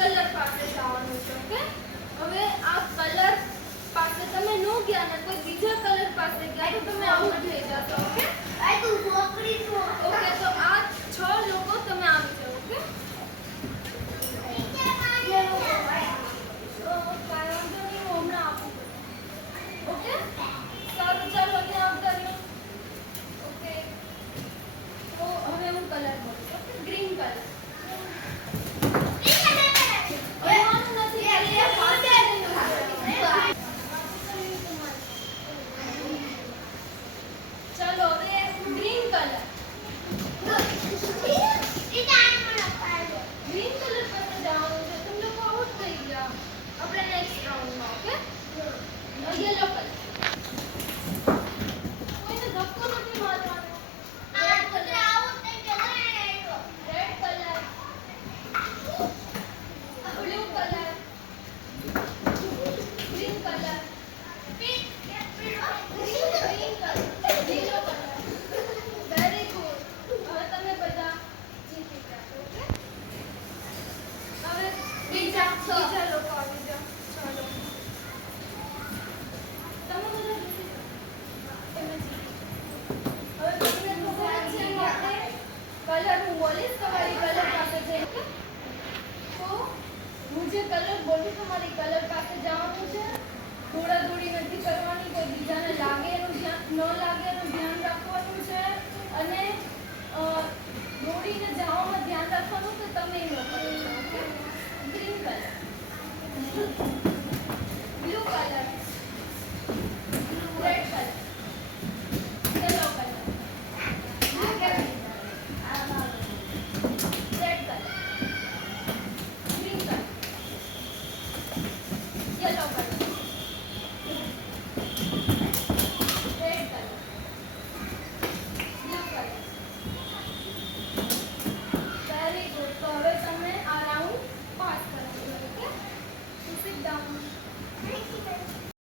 Colour પાસે જવાનું છે. ઓકે, હવે આ કલર પાસે તમે નો ગયા ને કોઈ બીજા કલર પાસે ગયા તો તમે આઉટ થઈ જશો. ઓકે, ઓકે, તો આ 6 લોકો તમે આવી જાઓ. ઓકે, તો કાંઈ વાંધો નહીં, હું હમણાં આપું. ઓકે, સારું, ચાલો અહીંયા આવતા રહ્યો. ઓકે, તો હવે હું કલર બોલું. Okay, green colour. ચલો હવે ગ્રીન કલર. ગ્રીન કલર પાસે જવાનું છે. તમે લોકો આઉટ થઈ ગયા. આપણે નેક્સ્ટ રાઉન્ડમાં. Okay, yellow colour. કોઈને ધક્કો નથી મારવાનો. Red colour. Red colour. Blue colour. Green colour. Pink. Green colour. Yellow colour. Very good. હવે તમે બધા જીતી ગયા છો. ઓકે, હવે બીજા લોકો આવી જાઓ. ચલો, તમે બધા જીતી જાઓ. તમે જીતી. હવે તમને ખબર છે કે આપણે કલર હું બોલીશ, તમારી કલર પાસે જઈને. તો હું જે કલર બોલું તમારી કલર પાસે જવાનું છે. દોડાદોડી નથી કરવાની. કોઈ બીજાને લાગે એનું ધ્યાન ન લાગે એનું ધ્યાન રાખવાનું છે. અને દોડીને જવામાં ધ્યાન રાખવાનું કે તમે ન કરો. Okay, green colour. Blue colour.